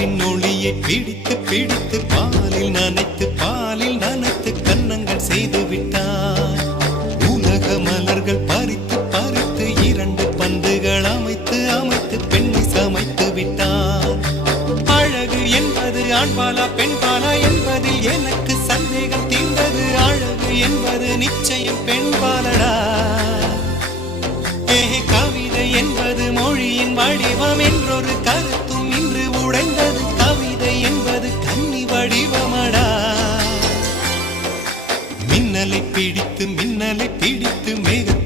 நிலவின் ஒளியை பிடித்து பிடித்து பாலில் நனைத்து கன்னங்கள் செய்து விட்டார். உலக மலர்கள் பறித்து பறித்து 2 பந்துகள் அமைத்து அமைத்து பெண்ணை சமைத்து விட்டார். அழகு என்பது ஆண்பாலா பெண்பாலா என்பதில் எனக்கு சந்தேகம் தீர்ந்தது. அழகு என்பது நிச்சயம் பெண்பாலடா. கவிதை என்பது மொழியின் வடிவம் என்றொரு கருத்தும் இன்று உடைந்தது. கவிதை என்பது கன்னி வடிவமடா. மின்னலை பிடித்து மேக